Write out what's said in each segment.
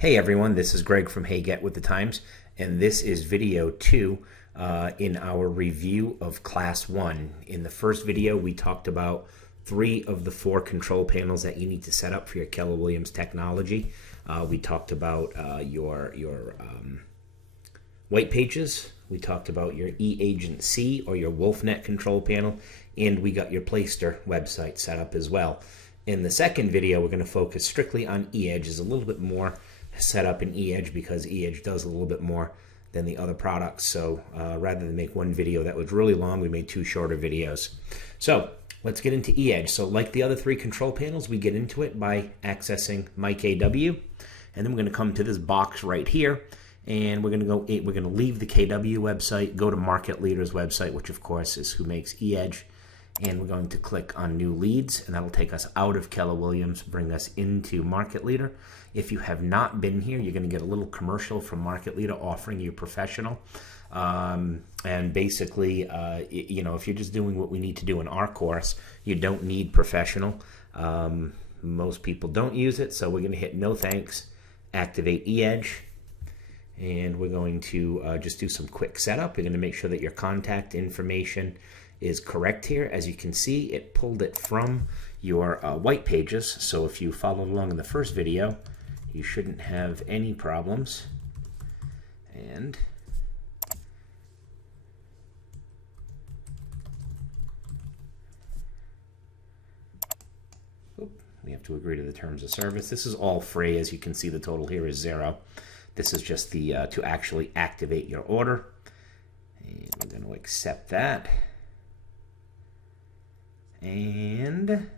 Hey everyone, this is Greg from Hey Get with the Times, and this is video 2 in our review of Class 1. In the first video, we talked about 3 of the 4 control panels that you need to set up for your Keller Williams technology. We talked about your white pages, we talked about your eAgent C or your WolfNet control panel, and we got your Playster website set up as well. In the second video, we're going to focus strictly on eEdge. There's a little bit more set up in eEdge because eEdge does a little bit more than the other products. So rather than make one video that was really long, we made 2 shorter videos. So let's get into eEdge. So like the other 3 control panels, we get into it by accessing My KW, and then we're going to come to this box right here, and we're going to leave the KW website, go to Market Leader's website, which of course is who makes eEdge, and we're going to click on New Leads, and that'll take us out of Keller Williams, bring us into Market Leader. If you have not been here, you're going to get a little commercial from Market Leader offering you professional. And basically, if you're just doing what we need to do in our course, you don't need professional. Most people don't use it, so we're going to hit no thanks, activate eEdge, and we're going to just do some quick setup. We're going to make sure that your contact information is correct here. As you can see, it pulled it from your white pages, so if you followed along in the first video, you shouldn't have any problems. And we have to agree to the terms of service. This is all free. As you can see, the total here is 0. This is just the to actually activate your order, and we're going to accept that. And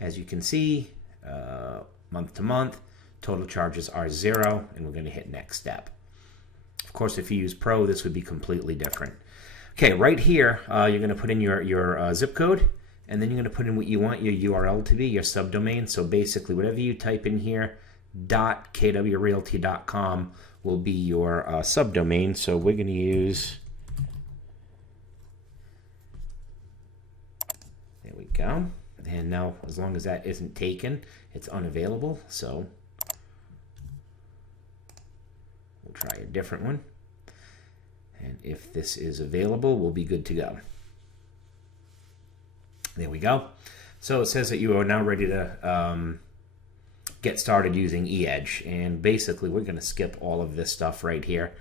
as you can see, month to month, total charges are 0, and we're going to hit next step. Of course, if you use Pro, this would be completely different. Okay, right here, you're going to put in your zip code, and then you're going to put in what you want your URL to be, your subdomain. So basically, whatever you type in here, .kwrealty.com will be your subdomain. So we're going to use, there we go. And now, as long as that isn't taken, it's unavailable. So we'll try a different one. And if this is available, we'll be good to go. There we go. So it says that you are now ready to get started using eEdge. And basically, we're going to skip all of this stuff right here.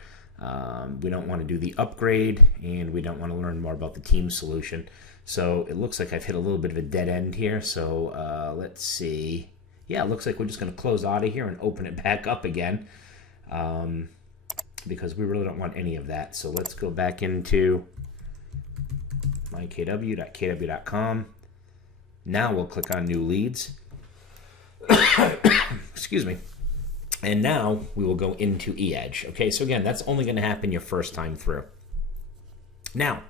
We don't want to do the upgrade, and we don't want to learn more about the team solution. So it looks like I've hit a little bit of a dead end here. So let's see. Yeah, it looks like we're just going to close out of here and open it back up again, because we really don't want any of that. So let's go back into mykw.kw.com. Now we'll click on New Leads. Excuse me. And now we will go into eEdge. Okay, so again, that's only going to happen your first time through. Now,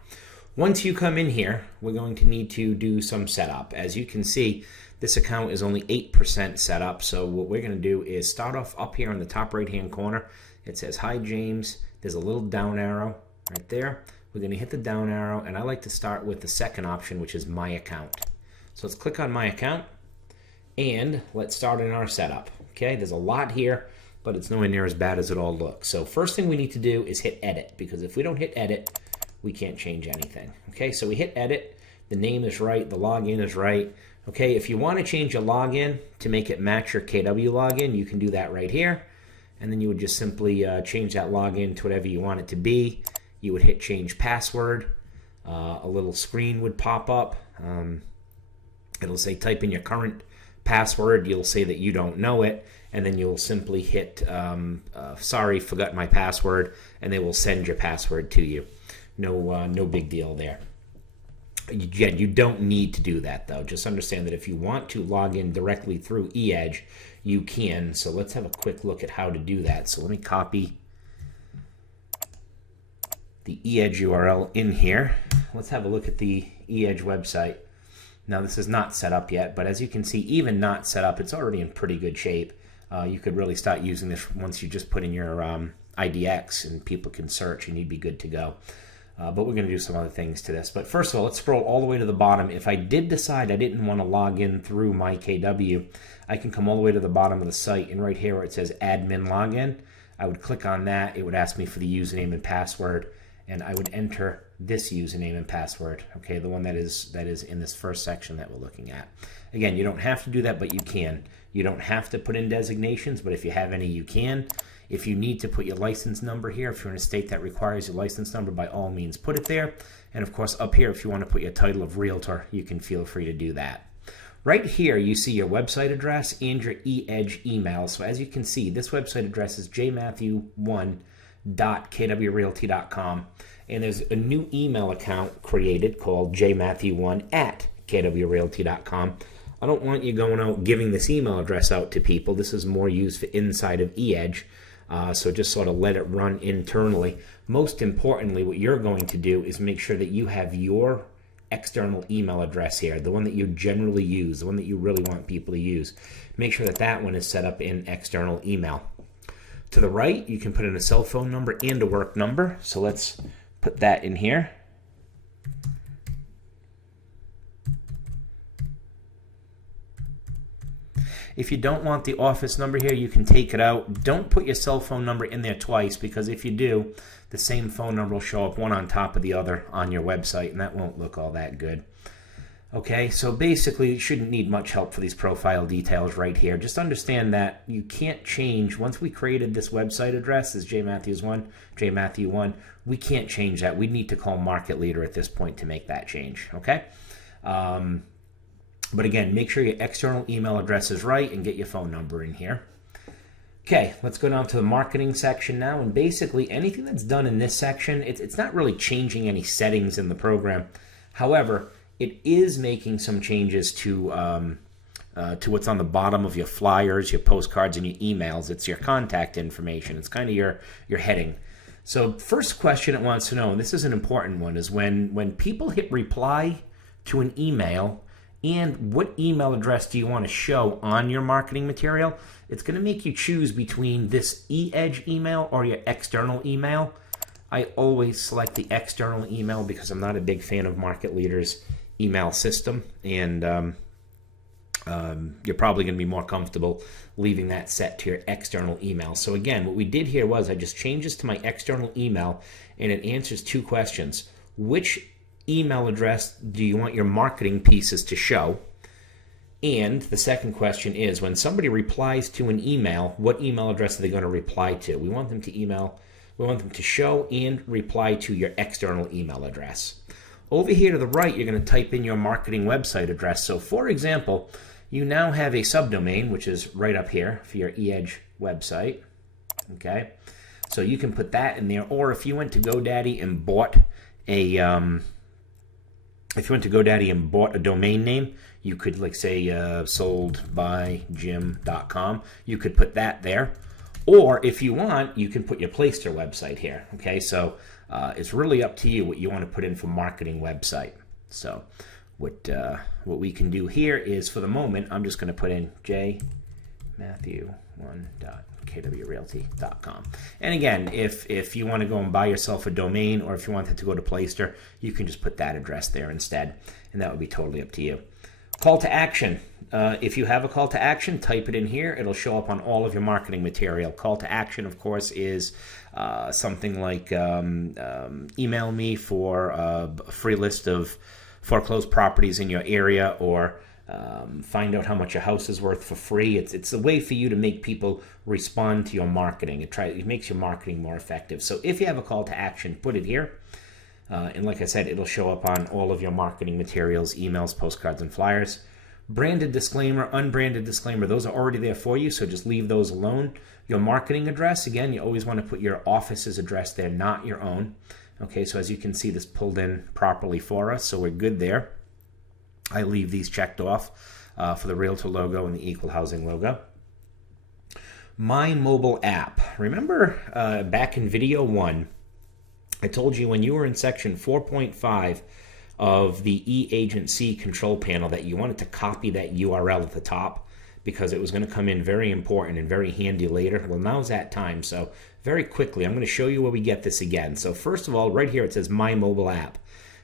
once you come in here, we're going to need to do some setup. As you can see, this account is only 8% set up. So what we're going to do is start off up here in the top right-hand corner. It says, "Hi, James." There's a little down arrow right there. We're going to hit the down arrow, and I like to start with the second option, which is My Account. So let's click on My Account, and let's start in our setup. Okay, there's a lot here, but it's nowhere near as bad as it all looks. So first thing we need to do is hit Edit, because if we don't hit Edit, we can't change anything. Okay, so we hit Edit. The name is right. The login is right. Okay, if you want to change your login to make it match your KW login, you can do that right here. And then you would just simply change that login to whatever you want it to be. You would hit Change Password. A little screen would pop up. It'll say type in your current password. You'll say that you don't know it, and then you'll simply hit sorry, forgot my password, and they will send your password to you. No big deal there. You don't need to do that, though. Just understand that if you want to log in directly through eEdge, you can. So let's have a quick look at how to do that. So let me copy the eEdge URL in here. Let's have a look at the eEdge website. Now, this is not set up yet, but as you can see, even not set up, it's already in pretty good shape. You could really start using this once you just put in your IDX, and people can search, and you'd be good to go. but we're going to do some other things to this. But first of all, let's scroll all the way to the bottom. If I did decide I didn't want to log in through my KW, I can come all the way to the bottom of the site, and right here where it says admin login, I would click on that. It would ask me for the username and password, and I would enter this username and password, okay, the one that is in this first section that we're looking at. Again, you don't have to do that, but you can. You don't have to put in designations, but if you have any, you can. If you need to put your license number here, if you're in a state that requires your license number, by all means put it there. And of course up here, if you want to put your title of realtor, you can feel free to do that. Right here you see your website address and your eEdge email. So as you can see, this website address is jmatthew1.kwrealty.com, and there's a new email account created called jmatthew1@kwrealty.com. I don't want you going out giving this email address out to people. This is more used for inside of eEdge. So just sort of let it run internally. Most importantly, what you're going to do is make sure that you have your external email address here, the one that you generally use, the one that you really want people to use. Make sure that that one is set up in external email. To the right, you can put in a cell phone number and a work number. So let's put that in here. If you don't want the office number here, you can take it out. Don't put your cell phone number in there twice, because if you do, the same phone number will show up one on top of the other on your website, and that won't look all that good. Okay, so basically you shouldn't need much help for these profile details right here. Just understand that you can't change. Once we created this website address as jmatthew1, we can't change that. We need to call Market Leader at this point to make that change, okay? But again, make sure your external email address is right and get your phone number in here. Okay, let's go down to the marketing section now. And basically anything that's done in this section, it's not really changing any settings in the program. However, it is making some changes to what's on the bottom of your flyers, your postcards, and your emails. It's your contact information. It's kind of your heading. So first question it wants to know, and this is an important one, is when people hit reply to an email, and what email address do you want to show on your marketing material, it's going to make you choose between this eEdge email or your external email. I always select the external email because I'm not a big fan of Market Leader's email system, and you're probably going to be more comfortable leaving that set to your external email. So again, what we did here was I just changed this to my external email, and it answers two questions. Which email address do you want your marketing pieces to show? And the second question is, when somebody replies to an email, what email address are they going to reply to? We want them to show and reply to your external email address. Over here to the right, you're going to type in your marketing website address. So for example, you now have a subdomain, which is right up here for your eEdge website. Okay, so you can put that in there. Or if you went to GoDaddy and bought a domain name, you could, like, say soldbyjim.com. You could put that there. Or if you want, you can put your Playster website here. Okay, so it's really up to you what you want to put in for marketing website. So what we can do here is, for the moment, I'm just going to put in jmatthew1.kwrealty.com. And again, if you want to go and buy yourself a domain, or if you wanted to go to Playster, you can just put that address there instead, and that would be totally up to you. Call to action. If you have a call to action, type it in here. It'll show up on all of your marketing material. Call to action, of course, is something like email me for a free list of foreclosed properties in your area, or find out how much your house is worth for free. It's a way for you to make people respond to your marketing. It makes your marketing more effective. So if you have a call to action, put it here. And like I said, it'll show up on all of your marketing materials, emails, postcards, and flyers. Branded disclaimer, unbranded disclaimer, those are already there for you, so just leave those alone. Your marketing address, again, you always want to put your office's address there, not your own. Okay, so as you can see, this pulled in properly for us, so we're good there. I leave these checked off for the Realtor logo and the Equal Housing logo. My mobile app. Remember back in video 1, I told you when you were in section 4.5 of the eAgency control panel that you wanted to copy that URL at the top. because it was going to come in very important and very handy later. Well, now's that time. So very quickly, I'm going to show you where we get this again. So first of all, right here it says My Mobile App.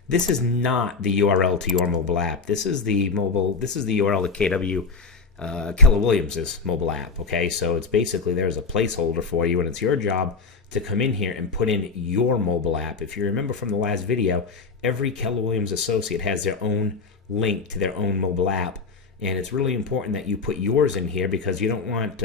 This is not the URL to your mobile app. This is the URL to Keller Williams' mobile app. Okay, so it's basically there's a placeholder for you, and it's your job to come in here and put in your mobile app. If you remember from the last video, every Keller Williams associate has their own link to their own mobile app, and it's really important that you put yours in here because you don't want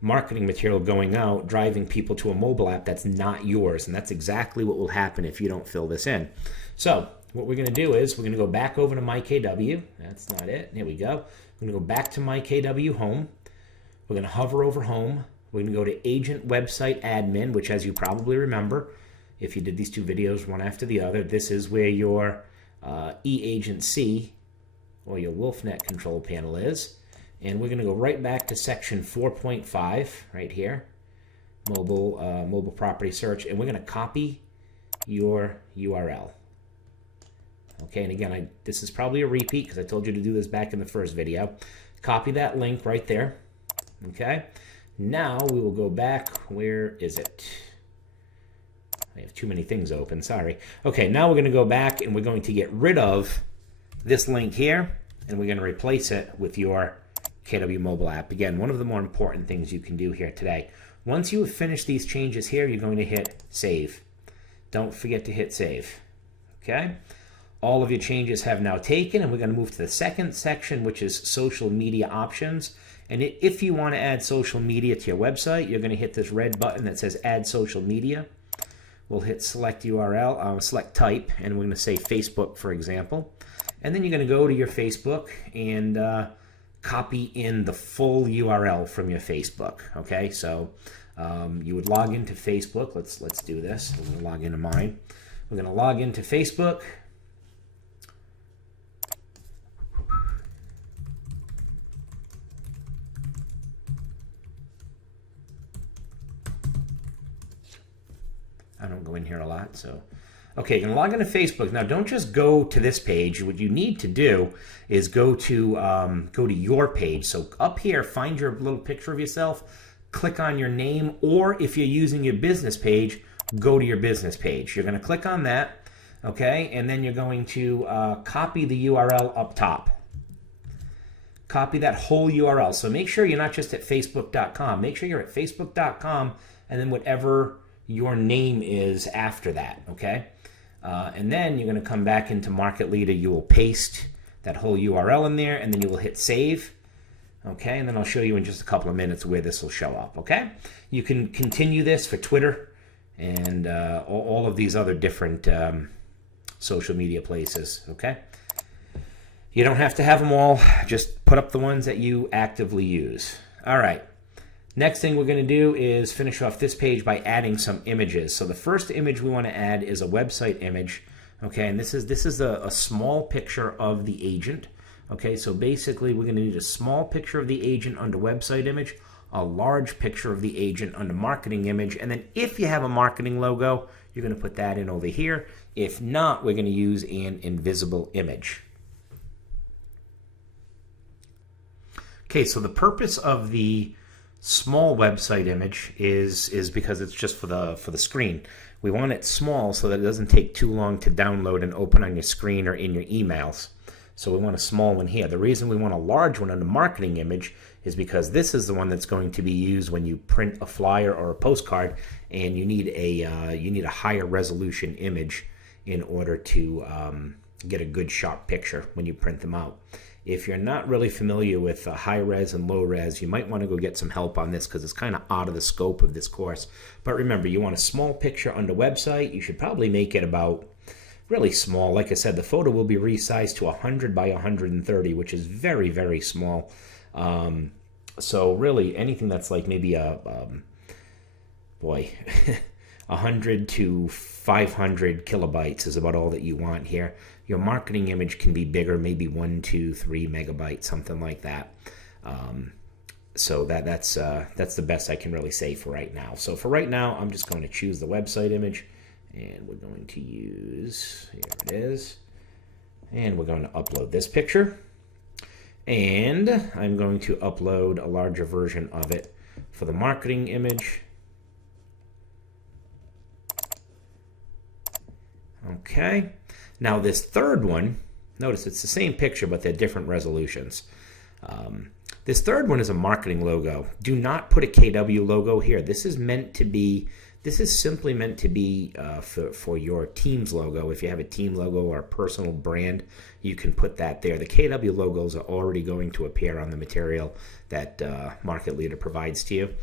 marketing material going out driving people to a mobile app that's not yours, and that's exactly what will happen if you don't fill this in. So what we're going to do is we're going to go back over to MyKW. That's not it. Here we go. We're going to go back to MyKW Home. We're going to hover over Home. We're going to go to Agent Website Admin, which, as you probably remember, if you did these two videos one after the other, this is where your eAgency or your WolfNet control panel is. And we're going to go right back to section 4.5 right here, mobile property search, and we're going to copy your URL. Okay, and again, this is probably a repeat because I told you to do this back in the first video. Copy that link right there. Okay, now we will go back. Where is it? I have too many things open, sorry. Okay, now we're going to go back and we're going to get rid of this link here, and we're going to replace it with your KW mobile app. Again, one of the more important things you can do here today. Once you have finished these changes here, you're going to hit save. Don't forget to hit save. Okay? All of your changes have now taken, and we're going to move to the second section, which is social media options. And if you want to add social media to your website, you're going to hit this red button that says add social media. We'll hit select URL, select type, and we're going to say Facebook, for example. And then you're going to go to your Facebook and copy in the full URL from your Facebook. Okay, so you would log into Facebook. Let's do this. We're going to log into mine. We're going to log into Facebook. I don't go in here a lot, so okay, you're gonna log into Facebook. Now, don't just go to this page. What you need to do is go to your page. So up here, find your little picture of yourself, click on your name, or if you're using your business page, go to your business page. You're gonna click on that, okay, and then you're going to copy the URL up top. Copy that whole URL. So make sure you're not just at facebook.com. Make sure you're at facebook.com and then whatever your name is after that, okay? And then you're going to come back into Market Leader. You will paste that whole URL in there, and then you will hit save, okay? And then I'll show you in just a couple of minutes where this will show up, okay? You can continue this for Twitter and all of these other different social media places, okay? You don't have to have them all. Just put up the ones that you actively use. All right. Next thing we're going to do is finish off this page by adding some images. So the first image we want to add is a website image. Okay, and this is a small picture of the agent. Okay, so basically we're going to need a small picture of the agent under website image, a large picture of the agent under marketing image, and then if you have a marketing logo, you're going to put that in over here. If not, we're going to use an invisible image. Okay, so the purpose of the small website image is because it's just for the screen. We want it small so that it doesn't take too long to download and open on your screen or in your emails. So we want a small one here. The reason we want a large one on the marketing image is because this is the one that's going to be used when you print a flyer or a postcard, and you need a higher resolution image in order to get a good sharp picture when you print them out. If you're not really familiar with high res and low res, you might want to go get some help on this because it's kind of out of the scope of this course. But remember, you want a small picture under website. You should probably make it about really small. Like I said, the photo will be resized to 100 by 130, which is very, very small. So really anything that's like maybe 100 to 500 kilobytes is about all that you want here. Your marketing image can be bigger, maybe 1, 2, 3 megabytes, something like that. So that's the best I can really say for right now. So for right now, I'm just going to choose the website image, and we're going to use, here it is, and we're going to upload this picture. And I'm going to upload a larger version of it for the marketing image. Okay. Now this third one, notice it's the same picture, but they're different resolutions. This third one is a marketing logo. Do not put a KW logo here. This is simply meant to be for your team's logo. If you have a team logo or a personal brand, you can put that there. The KW logos are already going to appear on the material that Market Leader provides to you.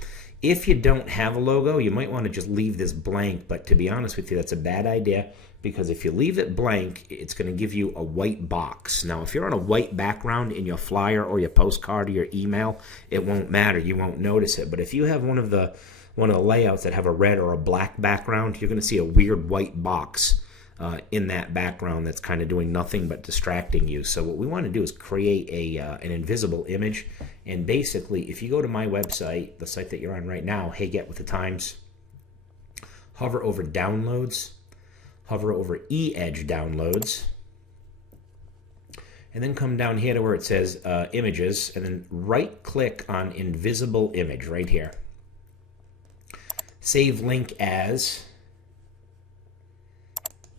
If you don't have a logo, you might want to just leave this blank, but to be honest with you, that's a bad idea, because if you leave it blank, it's going to give you a white box. Now, if you're on a white background in your flyer or your postcard or your email, it won't matter. You won't notice it. But if you have one of the layouts that have a red or a black background, you're going to see a weird white box in that background that's kind of doing nothing but distracting you. So what we want to do is create an invisible image. And basically, if you go to my website, the site that you're on right now, Hey Get With The Times, hover over Downloads, hover over eEdge Downloads, and then come down here to where it says Images, and then right-click on Invisible Image right here. Save link as,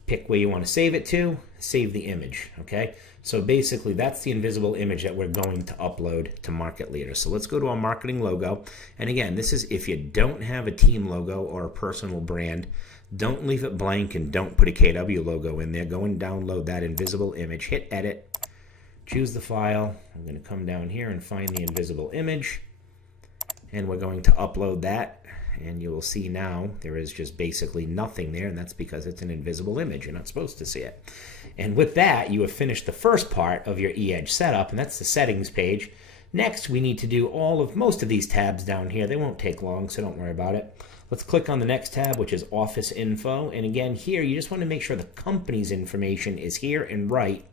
pick where you want to save it to, save the image, okay? So basically that's the invisible image that we're going to upload to Market Leader. So let's go to our marketing logo. And again, this is if you don't have a team logo or a personal brand, don't leave it blank and don't put a KW logo in there. Go and download that invisible image, hit edit, choose the file. I'm going to come down here and find the invisible image, and we're going to upload that. And you will see now there is just basically nothing there, and that's because it's an invisible image. You're not supposed to see it. And with that, you have finished the first part of your eEdge setup, and that's the settings page. Next, we need to do most of these tabs down here. They won't take long, so don't worry about it. Let's click on the next tab, which is Office Info. And again, here, you just want to make sure the company's information is here and right.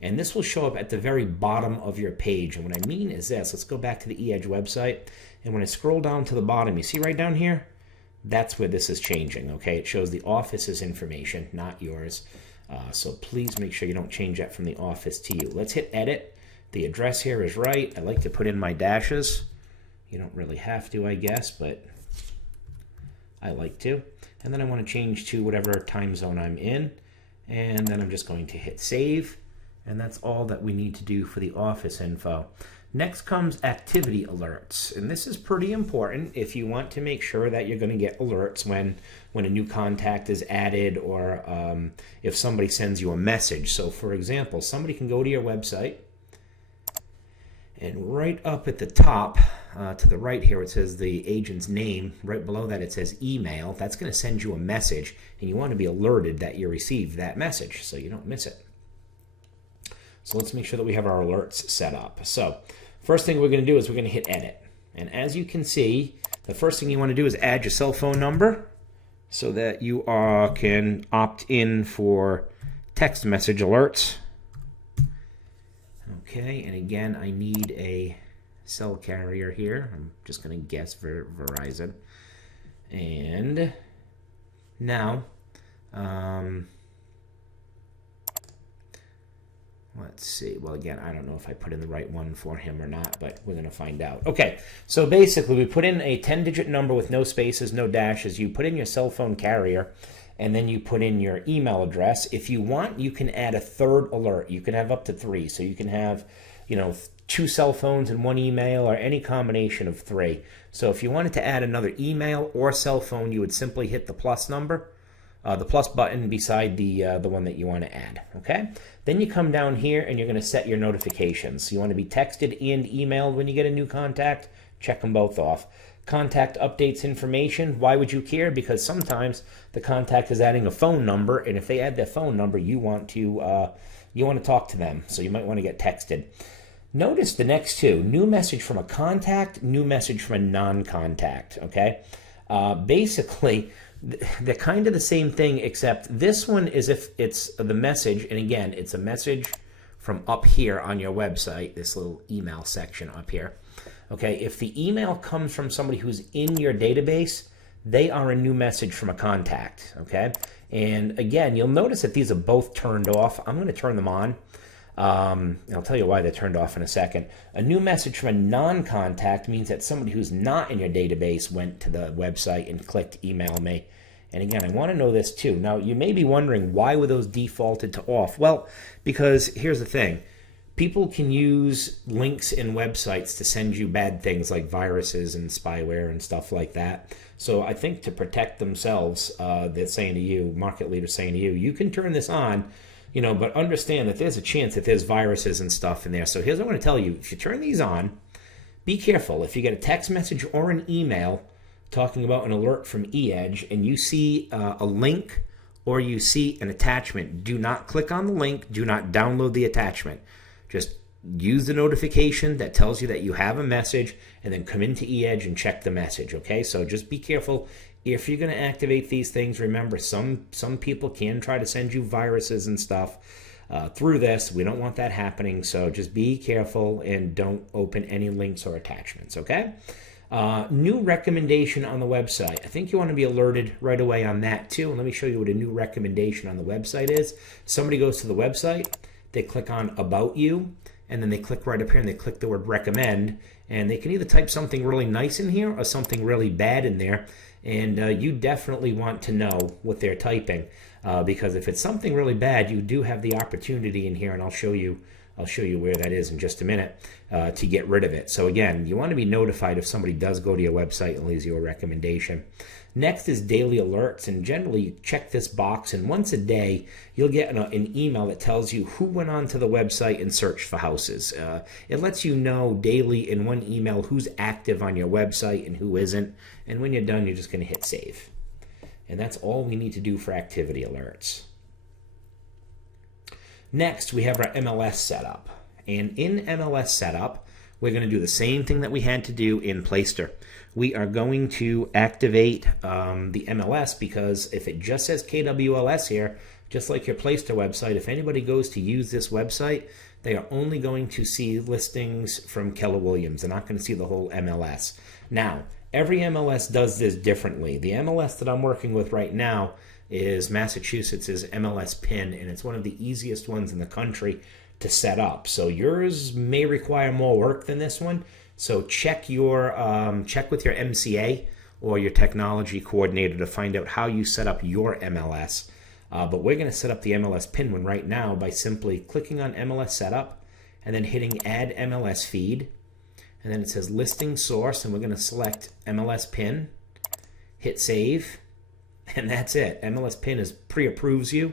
And this will show up at the very bottom of your page. And what I mean is this. Let's go back to the eEdge website. And when I scroll down to the bottom, you see right down here? That's where this is changing, okay? It shows the office's information, not yours. So please make sure you don't change that from the office to you. Let's hit edit. The address here is right. I like to put in my dashes. You don't really have to, I guess, but I like to. And then I want to change to whatever time zone I'm in. And then I'm just going to hit save. And that's all that we need to do for the office info. Next comes activity alerts, and this is pretty important if you want to make sure that you're going to get alerts when a new contact is added, or if somebody sends you a message. So for example, somebody can go to your website, and right up at the top to the right here it says the agent's name. Right below that it says email. That's going to send you a message, and you want to be alerted that you received that message so you don't miss it. So let's make sure that we have our alerts set up. So first thing we're going to do is we're going to hit edit. And as you can see, the first thing you want to do is add your cell phone number so that you can opt in for text message alerts. Okay, and again, I need a cell carrier here. I'm just going to guess Verizon. And now, let's see. Well, again, I don't know if I put in the right one for him or not, but we're going to find out. Okay, so basically we put in a 10-digit number with no spaces, no dashes. You put in your cell phone carrier, and then you put in your email address. If you want, you can add a third alert. You can have up to 3. So you can have, 2 cell phones and 1 email, or any combination of 3. So if you wanted to add another email or cell phone, you would simply hit the plus number. The plus button beside the one that you want to add, okay? Then you come down here and you're going to set your notifications. So you want to be texted and emailed when you get a new contact. Check them both off. Contact updates information. Why would you care? Because sometimes the contact is adding a phone number, and if they add their phone number, you want to talk to them. So you might want to get texted. Notice the next two: new message from a contact, new message from a non-contact. Okay, basically, they're kind of the same thing, except this one is if it's the message, and again, it's a message from up here on your website, this little email section up here. Okay, if the email comes from somebody who's in your database, they are a new message from a contact, okay? And again, you'll notice that these are both turned off. I'm going to turn them on. I'll tell you why they're turned off in a second. A new message from a non-contact means that somebody who's not in your database went to the website and clicked email me. And again, I want to know this too. Now, you may be wondering, why were those defaulted to off? Well, because here's the thing. People can use links in websites to send you bad things like viruses and spyware and stuff like that. So I think to protect themselves, they're saying to you, market leaders saying to you, you can turn this on, but understand that there's a chance that there's viruses and stuff in there. So here's what I want to tell you. If you turn these on, be careful. If you get a text message or an email talking about an alert from eEdge and you see a link or you see an attachment, do not click on the link. Do not download the attachment. Just use the notification that tells you that you have a message and then come into eEdge and check the message, okay? So just be careful. If you're going to activate these things, remember some people can try to send you viruses and stuff through this. We don't want that happening, so just be careful and don't open any links or attachments, okay? New recommendation on the website. I think you want to be alerted right away on that too. And let me show you what a new recommendation on the website is. Somebody goes to the website, they click on About You, and then they click right up here and they click the word recommend, and they can either type something really nice in here or something really bad in there, and you definitely want to know what they're typing, because if it's something really bad, you do have the opportunity in here, and I'll show you where that is in just a minute, to get rid of it. So again, you want to be notified if somebody does go to your website and leaves you a recommendation. Next is daily alerts, and generally you check this box, and once a day you'll get an email that tells you who went onto the website and searched for houses. It lets you know daily in one email who's active on your website and who isn't, and when you're done, you're just going to hit save. And that's all we need to do for activity alerts. Next, we have our MLS setup, and in MLS setup, we're going to do the same thing that we had to do in Playster. We are going to activate the MLS, because if it just says KWLS here, just like your Playster website, if anybody goes to use this website, they are only going to see listings from Keller Williams. They're not going to see the whole MLS. Now, every MLS does this differently. The MLS that I'm working with right now is Massachusetts' MLS PIN, and it's one of the easiest ones in the country to set up. So yours may require more work than this one. So check with your MCA or your technology coordinator to find out how you set up your MLS. But we're going to set up the MLS PIN one right now by simply clicking on MLS Setup and then hitting Add MLS Feed. And then it says Listing Source, and we're going to select MLS PIN, hit Save, and that's it. MLS PIN pre-approves you,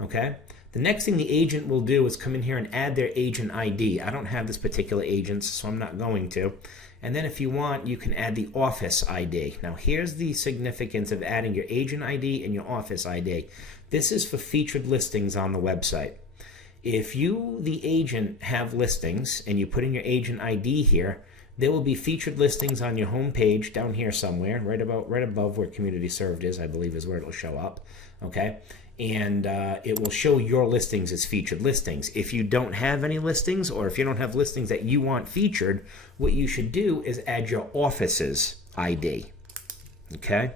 okay? The next thing the agent will do is come in here and add their agent ID. I don't have this particular agent, so I'm not going to. And then if you want, you can add the office ID. Now here's the significance of adding your agent ID and your office ID. This is for featured listings on the website. If you, the agent, have listings and you put in your agent ID here, there will be featured listings on your home page down here somewhere, right above where community served is, I believe is where it'll show up, okay? And it will show your listings as featured listings. If you don't have any listings, or if you don't have listings that you want featured, what you should do is add your office's ID, okay?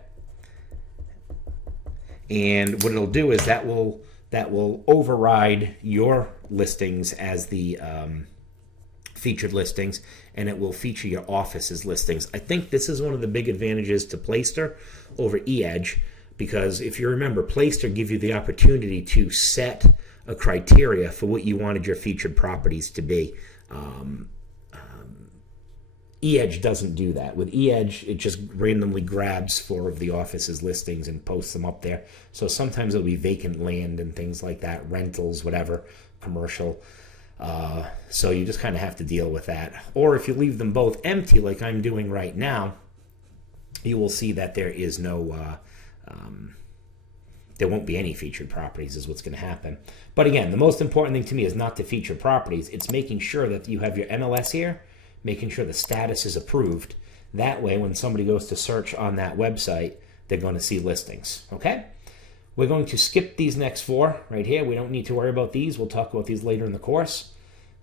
And what it'll do is that will override your listings as the featured listings, and it will feature your office's listings. I think this is one of the big advantages to Playster over eEdge, because if you remember, Playster gives you the opportunity to set a criteria for what you wanted your featured properties to be. eEdge doesn't do that. With eEdge, it just randomly grabs 4 of the office's listings and posts them up there. So sometimes it'll be vacant land and things like that, rentals, whatever, commercial. So you just kind of have to deal with that. Or if you leave them both empty, like I'm doing right now, you will see that there is no... there won't be any featured properties is what's going to happen. But again, the most important thing to me is not to feature properties. It's making sure that you have your MLS here, making sure the status is approved. That way, when somebody goes to search on that website, they're going to see listings. Okay? We're going to skip these next 4 right here. We don't need to worry about these. We'll talk about these later in the course.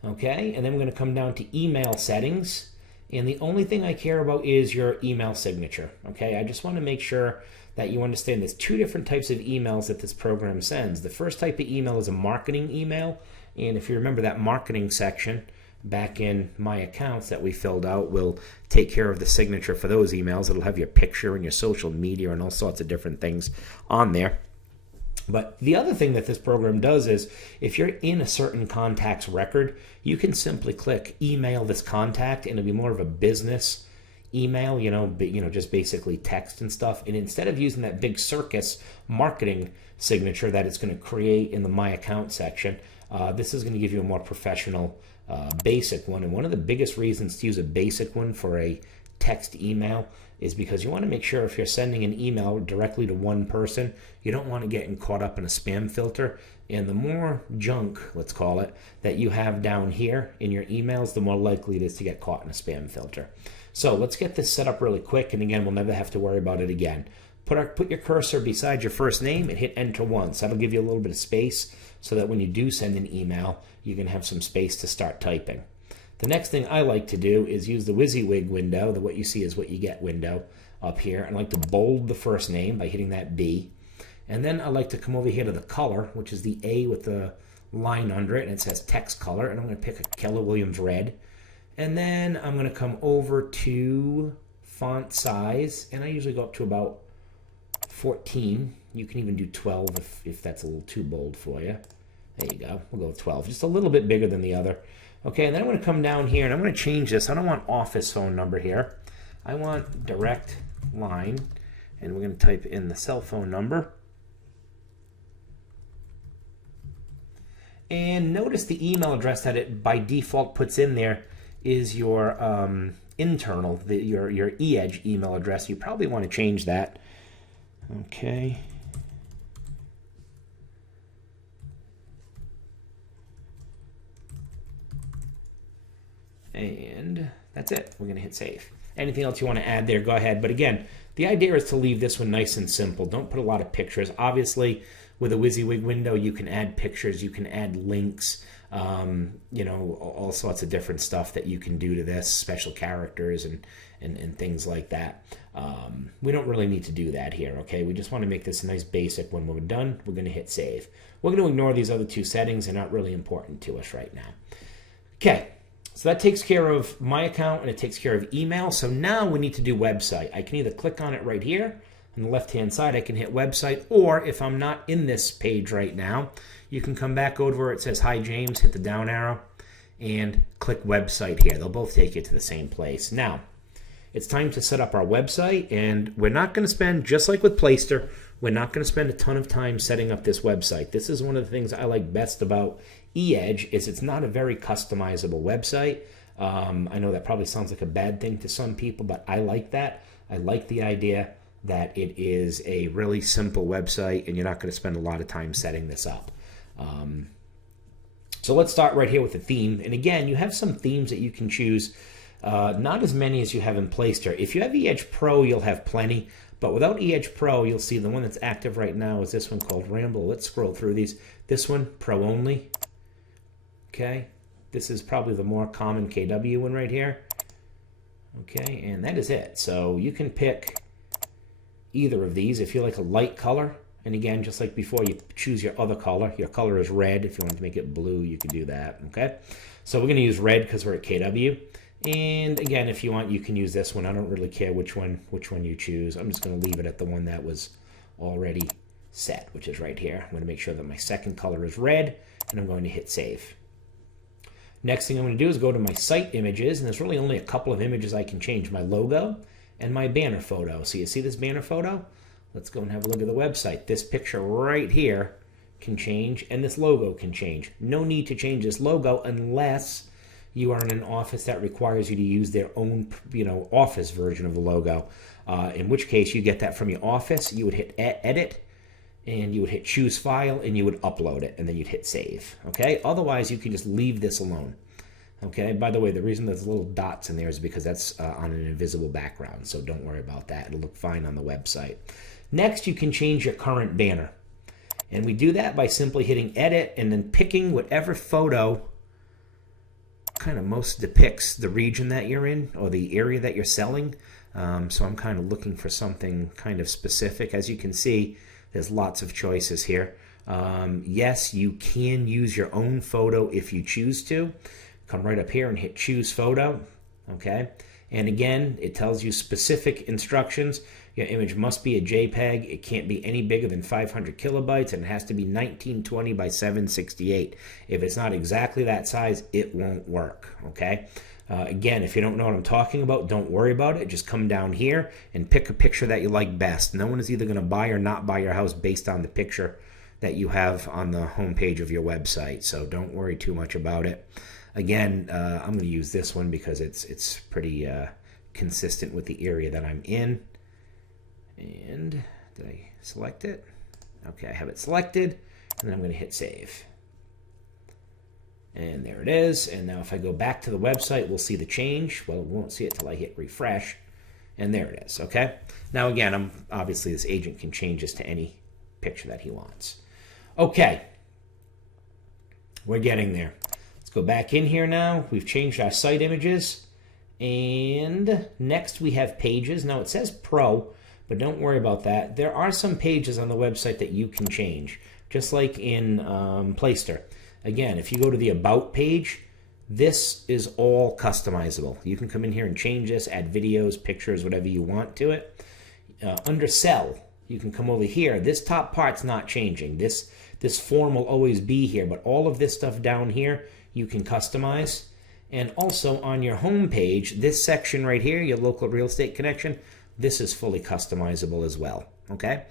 Okay? And then we're going to come down to email settings. And the only thing I care about is your email signature. Okay? I just want to make sure that you understand there's 2 different types of emails that this program sends. The first type of email is a marketing email, And if you remember that marketing section back in My Accounts that we filled out will take care of the signature for those emails. It'll have your picture and your social media and all sorts of different things on there. But the other thing that this program does is if you're in a certain contact's record, you can simply click email this contact, and it'll be more of a business email, just basically text and stuff. And instead of using that big circus marketing signature that it's going to create in the My Account section, this is going to give you a more professional basic one. And one of the biggest reasons to use a basic one for a text email is because you want to make sure if you're sending an email directly to one person, you don't want to get caught up in a spam filter. And the more junk, let's call it, that you have down here in your emails, the more likely it is to get caught in a spam filter. So let's get this set up really quick, and again, we'll never have to worry about it again. Put your cursor beside your first name and hit enter once. That'll give you a little bit of space so that when you do send an email, you can have some space to start typing. The next thing I like to do is use the WYSIWYG window, the what you see is what you get window up here. I like to bold the first name by hitting that B. And then I like to come over here to the color, which is the A with the line under it, and it says text color. And I'm going to pick a Keller Williams red. And then I'm going to come over to font size, and I usually go up to about 14. You can even do 12 if that's a little too bold for you. There you go. We'll go with 12. Just a little bit bigger than the other. Okay, and then I'm going to come down here, and I'm going to change this. I don't want office phone number here. I want direct line, and we're going to type in the cell phone number. And notice the email address that it by default puts in there is your internal, your eEdge email address. You probably want to change that. Okay. And that's it. We're going to hit save. Anything else you want to add there, go ahead. But again, the idea is to leave this one nice and simple. Don't put a lot of pictures. Obviously, with a WYSIWYG window, you can add pictures, you can add links, all sorts of different stuff that you can do to this, special characters and things like that. We don't really need to do that here, okay? We just want to make this a nice basic. When we're done, we're going to hit save. We're going to ignore these other two settings. They're not really important to us right now. Okay. So that takes care of My Account and it takes care of email. So now we need to do website. I can either click on it right here on the left-hand side. I can hit website, or if I'm not in this page right now, you can come back over where it says Hi James, hit the down arrow, and click website here. They'll both take you to the same place. Now, it's time to set up our website, and we're not going to spend, just like with Playster, we're not going to spend a ton of time setting up this website. This is one of the things I like best about eEdge is it's not a very customizable website. I know that probably sounds like a bad thing to some people, but I like that. I like the idea that it is a really simple website and you're not going to spend a lot of time setting this up. So let's start right here with the theme. And again, you have some themes that you can choose. Not as many as you have in Playster. If you have eEdge Pro, you'll have plenty. But without eEdge Pro, you'll see the one that's active right now is this one called Ramble. Let's scroll through these. This one, Pro only. Okay, this is probably the more common KW one right here. Okay, and that is it. So you can pick either of these if you like a light color. And again, just like before, you choose your other color. Your color is red. If you want to make it blue, you can do that. Okay, so we're going to use red because we're at KW. And again, if you want, you can use this one. I don't really care which one you choose. I'm just going to leave it at the one that was already set, which is right here. I'm going to make sure that my second color is red, and I'm going to hit save. Next thing I'm going to do is go to my site images, and there's really only a couple of images I can change. My logo and my banner photo. So you see this banner photo? Let's go and have a look at the website. This picture right here can change, and this logo can change. No need to change this logo unless you are in an office that requires you to use their own, office version of the logo. In which case, you get that from your office. You would hit edit, and you would hit choose file, and you would upload it, and then you'd hit save. Okay. Otherwise, you can just leave this alone. Okay. By the way, the reason there's little dots in there is because that's on an invisible background. So don't worry about that. It'll look fine on the website. Next, you can change your current banner, and we do that by simply hitting edit and then picking whatever photo kind of most depicts the region that you're in or the area that you're selling. So I'm kind of looking for something kind of specific. As you can see, there's lots of choices here. Yes, you can use your own photo if you choose to. Come right up here and hit choose photo. Okay. And again, it tells you specific instructions. Your image must be a JPEG. It can't be any bigger than 500 kilobytes, and it has to be 1920 by 768. If it's not exactly that size, it won't work. Okay. Again, if you don't know what I'm talking about, don't worry about it. Just come down here and pick a picture that you like best. No one is either going to buy or not buy your house based on the picture that you have on the homepage of your website. So don't worry too much about it. Again, I'm going to use this one because it's pretty consistent with the area that I'm in. And did I select it? Okay, I have it selected, and then I'm going to hit save. And there it is. And now if I go back to the website, we'll see the change. Well, we won't see it till I hit refresh. And there it is, okay? Now again, obviously this agent can change this to any picture that he wants. Okay, we're getting there. Let's go back in here now. We've changed our site images. And next we have pages. Now it says Pro, but don't worry about that. There are some pages on the website that you can change, just like in Playster. Again, if you go to the About page, this is all customizable. You can come in here and change this, add videos, pictures, whatever you want to it. Under Sell, you can come over here. This top part's not changing. This form will always be here, but all of this stuff down here, you can customize. And also on your home page, this section right here, your local real estate connection, this is fully customizable as well, okay?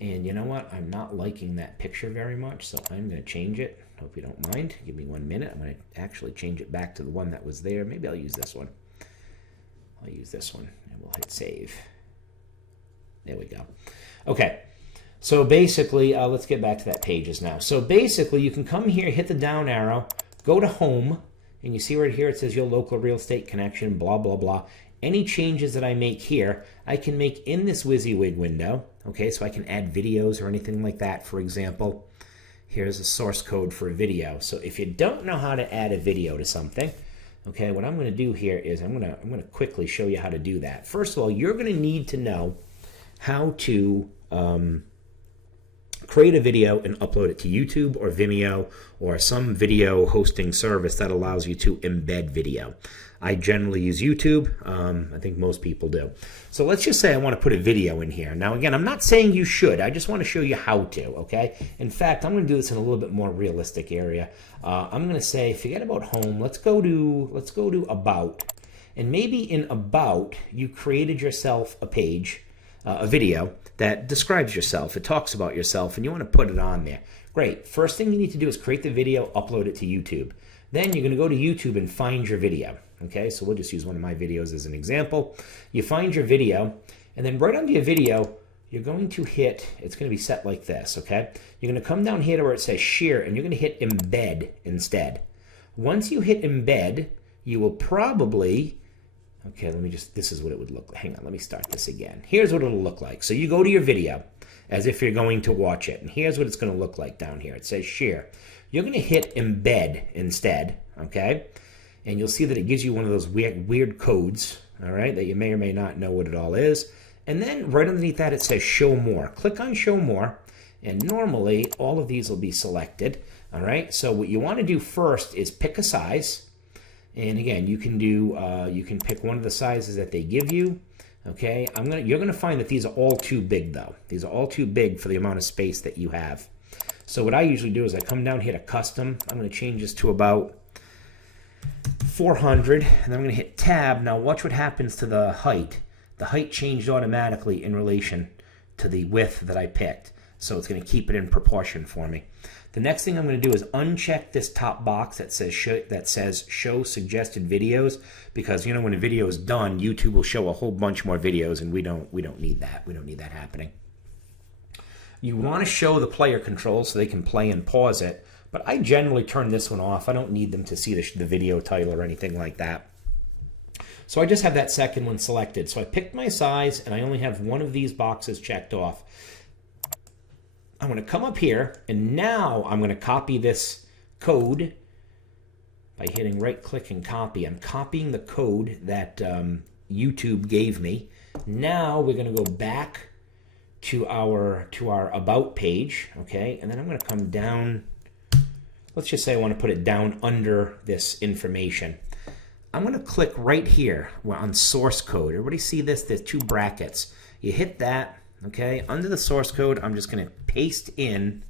And you know what? I'm not liking that picture very much, so I'm going to change it. Hope you don't mind. Give me 1 minute. I'm going to actually change it back to the one that was there. Maybe I'll use this one. I'll use this one, and we'll hit save. There we go. Okay, so basically, let's get back to that pages now. So basically, you can come here, hit the down arrow, go to home, and you see right here it says your local real estate connection, blah, blah, blah. Any changes that I make here, I can make in this WYSIWYG window. Okay, so I can add videos or anything like that. For example, here's a source code for a video. So if you don't know how to add a video to something, okay, what I'm going to do here is I'm going to quickly show you how to do that. First of all, you're going to need to know how to create a video and upload it to YouTube or Vimeo or some video hosting service that allows you to embed video. I generally use YouTube. I think most people do. So let's just say I want to put a video in here. Now, again, I'm not saying you should. I just want to show you how to, okay? In fact, I'm going to do this in a little bit more realistic area. I'm going to say, forget about home. Let's go to About. And maybe in About, you created yourself a page, a video that describes yourself. It talks about yourself, and you want to put it on there. Great. First thing you need to do is create the video, upload it to YouTube. Then you're going to go to YouTube and find your video. Okay, so we'll just use one of my videos as an example. You find your video, and then right under your video, you're going to hit, it's going to be set like this, okay? You're going to come down here to where it says share, and you're going to hit embed instead. Once you hit embed, you will probably, okay, this is what it would look like. Hang on, let me start this again. Here's what it'll look like. So you go to your video as if you're going to watch it, and here's what it's going to look like down here. It says share. You're going to hit embed instead, okay? And you'll see that it gives you one of those weird codes, all right, that you may or may not know what it all is. And then right underneath that, it says show more. Click on show more, and normally all of these will be selected, all right? So what you want to do first is pick a size. And again, you can pick one of the sizes that they give you, okay? You're going to find that these are all too big, though. These are all too big for the amount of space that you have. So what I usually do is I come down here to custom. I'm going to change this to about 400, and then I'm going to hit tab. Now watch what happens to the height. The height changed automatically in relation to the width that I picked. So it's going to keep it in proportion for me. The next thing I'm going to do is uncheck this top box that says show suggested videos, because you know when a video is done, YouTube will show a whole bunch more videos, and we don't need that. We don't need that happening. You want to show the player controls so they can play and pause it. But I generally turn this one off. I don't need them to see the video title or anything like that. So I just have that second one selected. So I picked my size, and I only have one of these boxes checked off. I'm going to come up here, and now I'm going to copy this code by hitting right-click and copy. I'm copying the code that YouTube gave me. Now we're going to go back to our about page, okay? And then I'm going to come down. Let's just say I want to put it down under this information. I'm going to click right here on source code. Everybody see this? There's 2 brackets. You hit that, okay? Under the source code, I'm just going to paste in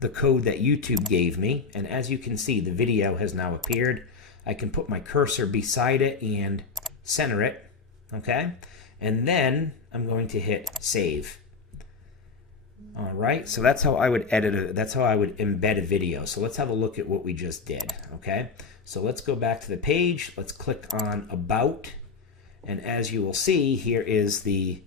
the code that YouTube gave me. And as you can see, the video has now appeared. I can put my cursor beside it and center it, okay? And then I'm going to hit save. All right, so that's how I would edit that's how I would embed a video. So let's have a look at what we just did, okay? So let's go back to the page. Let's click on About. And as you will see, here is the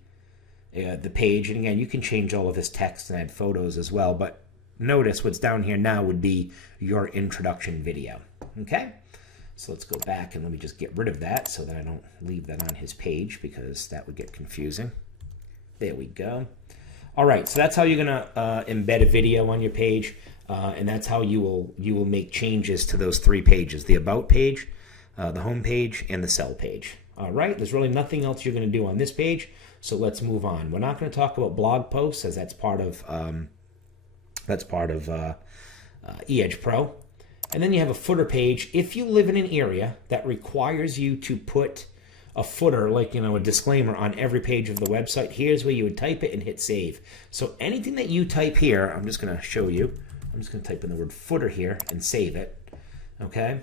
page. And again, you can change all of this text and add photos as well. But notice what's down here now would be your introduction video, okay? So let's go back and let me just get rid of that so that I don't leave that on his page because that would get confusing. There we go. All right, so that's how you're gonna embed a video on your page, and that's how you will make changes to those 3 pages: the About page, the Home page, and the Sell page. All right, there's really nothing else you're gonna do on this page, so let's move on. We're not gonna talk about blog posts as that's part of eEdge Pro. And then you have a footer page. If you live in an area that requires you to put a footer, like, a disclaimer on every page of the website, here's where you would type it and hit save. So anything that you type here, I'm just going to show you. I'm just going to type in the word footer here and save it. Okay.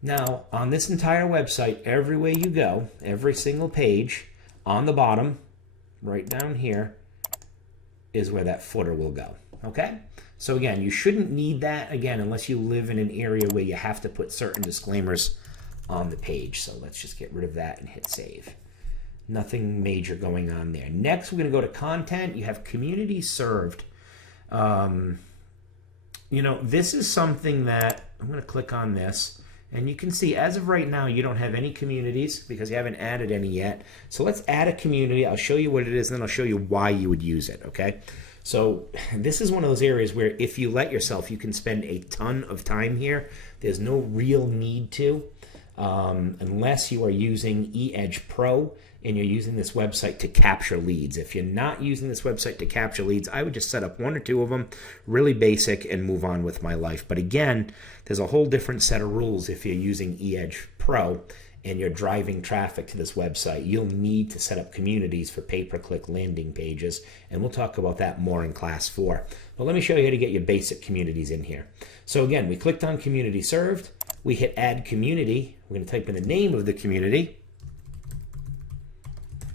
Now, on this entire website, everywhere you go, every single page, on the bottom, right down here, is where that footer will go. Okay. So again, you shouldn't need that, again, unless you live in an area where you have to put certain disclaimers on the page. So let's just get rid of that and hit save. Nothing major going on there. Next, we're going to go to content. You have community served. This is something that I'm going to click on this, and you can see as of right now, you don't have any communities because you haven't added any yet. So let's add a community. I'll show you what it is, and then I'll show you why you would use it. Okay. So this is one of those areas where if you let yourself, you can spend a ton of time here. There's no real need to. Unless you are using eEdge Pro and you're using this website to capture leads. If you're not using this website to capture leads, I would just set up 1 or 2 of them, really basic, and move on with my life. But again, there's a whole different set of rules if you're using eEdge Pro and you're driving traffic to this website. You'll need to set up communities for pay-per-click landing pages, and we'll talk about that more in class 4. But let me show you how to get your basic communities in here. So again, we clicked on community served. We hit add community. We're going to type in the name of the community.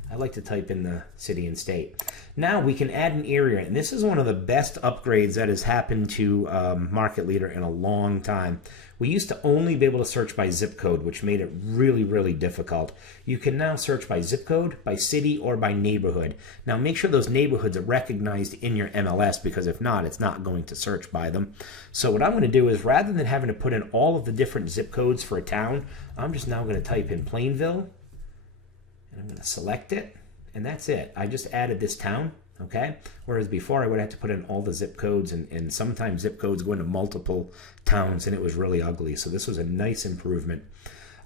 I like to type in the city and state. Now we can add an area, and this is one of the best upgrades that has happened to Market Leader in a long time. We used to only be able to search by zip code, which made it really, really difficult. You can now search by zip code, by city, or by neighborhood. Now make sure those neighborhoods are recognized in your MLS, because if not, it's not going to search by them. So what I'm going to do is, rather than having to put in all of the different zip codes for a town, I'm just now going to type in Plainville, and I'm going to select it, and that's it. I just added this town. Okay, whereas before I would have to put in all the zip codes, and sometimes zip codes go into multiple towns, and it was really ugly. So this was a nice improvement.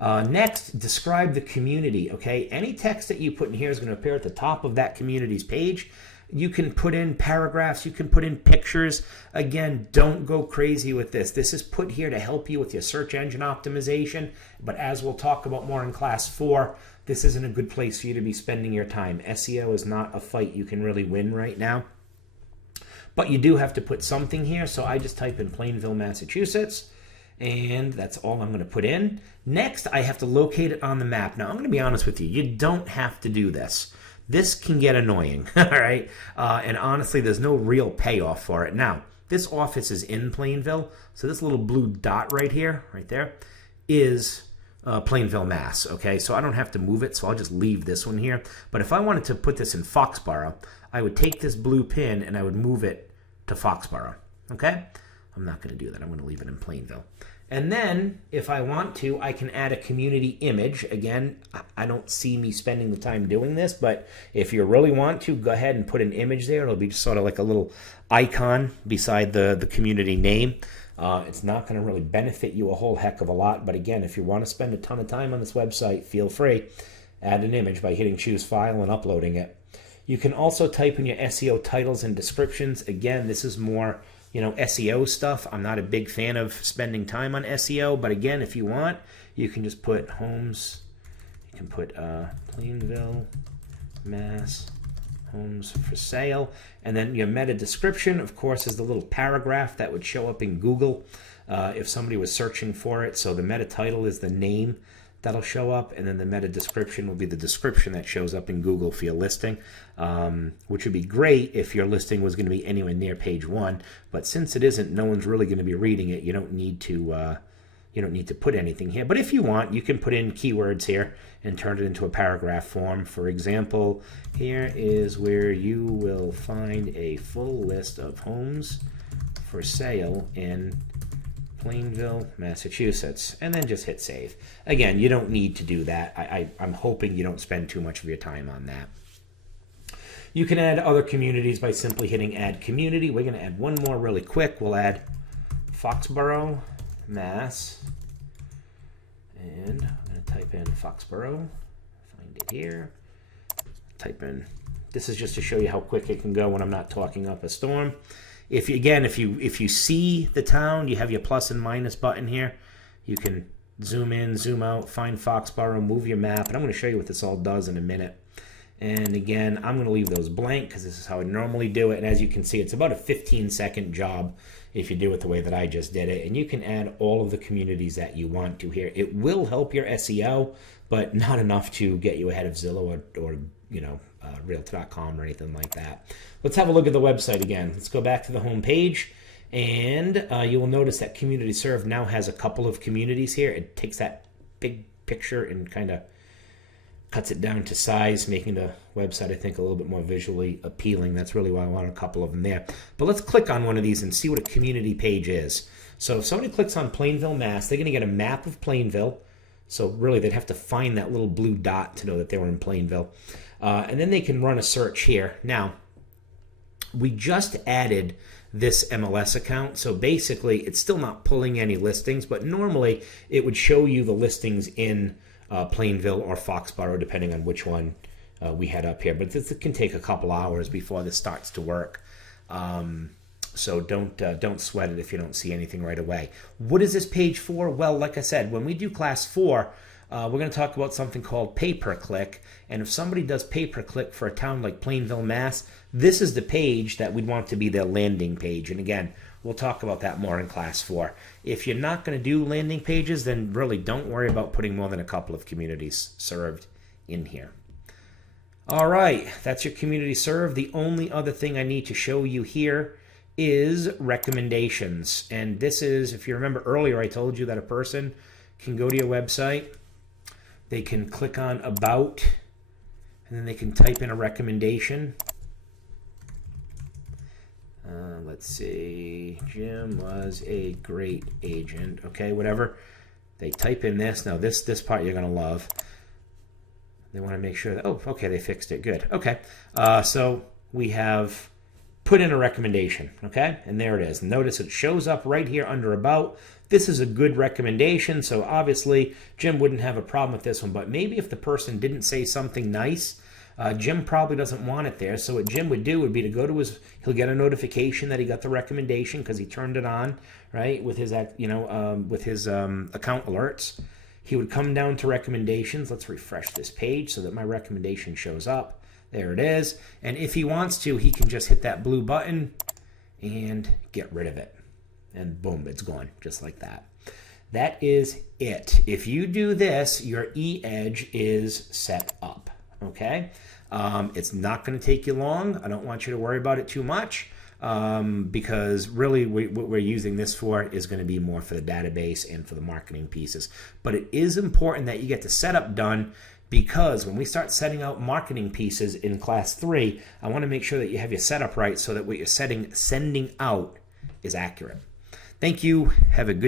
Next, describe the community. Okay, any text that you put in here is going to appear at the top of that community's page. You can put in paragraphs, you can put in pictures. Again, don't go crazy with this. This is put here to help you with your search engine optimization, but as we'll talk about more in class 4, this isn't a good place for you to be spending your time. SEO is not a fight you can really win right now. But you do have to put something here, so I just type in Plainville, Massachusetts, and that's all I'm going to put in. Next, I have to locate it on the map. Now, I'm going to be honest with you. You don't have to do this. This can get annoying, all right? And honestly, there's no real payoff for it. Now, this office is in Plainville, so this little blue dot right here, right there, is Plainville, Mass. Okay, so I don't have to move it, so I'll just leave this one here. But if I wanted to put this in Foxborough, I would take this blue pin and I would move it to Foxborough. Okay, I'm not going to do that. I'm going to leave it in Plainville. And then, if I want to, I can add a community image. Again, I don't see me spending the time doing this, but if you really want to, go ahead and put an image there. It'll be just sort of like a little icon beside the community name. It's not going to really benefit you a whole heck of a lot, but again, if you want to spend a ton of time on this website, feel free. Add an image by hitting choose file and uploading it. You can also type in your SEO titles and descriptions. Again, this is more, SEO stuff. I'm not a big fan of spending time on SEO, but again, if you want, you can just put homes. You can put Plainville, Mass, homes for sale. And then your meta description, of course, is the little paragraph that would show up in Google if somebody was searching for it. So the meta title is the name that'll show up, and then the meta description will be the description that shows up in Google for your listing, which would be great if your listing was going to be anywhere near page 1. But since it isn't, no one's really going to be reading it. You don't need to put anything here. But if you want, you can put in keywords here and turn it into a paragraph form. For example, here is where you will find a full list of homes for sale in Plainville, Massachusetts, and then just hit save. Again, you don't need to do that. I'm hoping you don't spend too much of your time on that. You can add other communities by simply hitting add community. We're going to add one more really quick. We'll add Foxborough, Mass, and I'm going to type in Foxborough, find it here, type in, this is just to show you how quick it can go when I'm not talking up a storm. If you see the town, you have your plus and minus button here. You can zoom in, zoom out, find Foxborough, move your map, and I'm going to show you what this all does in a minute. And again, I'm going to leave those blank because this is how I normally do it. And as you can see, it's about a 15-second job if you do it the way that I just did it. And you can add all of the communities that you want to here. It will help your SEO, but not enough to get you ahead of Zillow or Realtor.com or anything like that. Let's have a look at the website again. Let's go back to the home page, and you will notice that Community Serve now has a couple of communities here. It takes that big picture and kind of cuts it down to size, making the website, I think, a little bit more visually appealing. That's really why I want a couple of them there. But let's click on one of these and see what a community page is. So if somebody clicks on Plainville, Mass, they're going to get a map of Plainville. So really, they'd have to find that little blue dot to know that they were in Plainville. And then they can run a search here. Now, we just added this MLS account, so basically it's still not pulling any listings, but normally it would show you the listings in Plainville or Foxborough, depending on which one we had up here. But this can take a couple hours before this starts to work. So don't sweat it if you don't see anything right away. What is this page for? Well, like I said, when we do class 4, we're going to talk about something called pay-per-click. And if somebody does pay-per-click for a town like Plainville, Mass, this is the page that we'd want to be their landing page. And again, we'll talk about that more in class 4. If you're not going to do landing pages, then really don't worry about putting more than a couple of communities served in here. All right, that's your community served. The only other thing I need to show you here is recommendations. And this is, if you remember earlier, I told you that a person can go to your website, they can click on About, and then they can type in a recommendation. Let's see, Jim was a great agent. Okay, whatever. They type in this. Now this part you're going to love. They want to make sure that, oh, okay, they fixed it. Good. Okay, so we have put in a recommendation, okay? And there it is. Notice it shows up right here under About. This is a good recommendation, so obviously Jim wouldn't have a problem with this one, but maybe if the person didn't say something nice, Jim probably doesn't want it there. So what Jim would do would be to go to he'll get a notification that he got the recommendation because he turned it on, right, with his, account alerts. He would come down to recommendations. Let's refresh this page so that my recommendation shows up. There it is. And if he wants to, he can just hit that blue button and get rid of it. And boom, it's gone, just like that. That is it. If you do this, your eEdge is set up, okay? It's not going to take you long. I don't want you to worry about it too much because really what we're using this for is going to be more for the database and for the marketing pieces. But it is important that you get the setup done because when we start setting out marketing pieces in class 3, I want to make sure that you have your setup right so that what you're sending out is accurate. Thank you. Have a good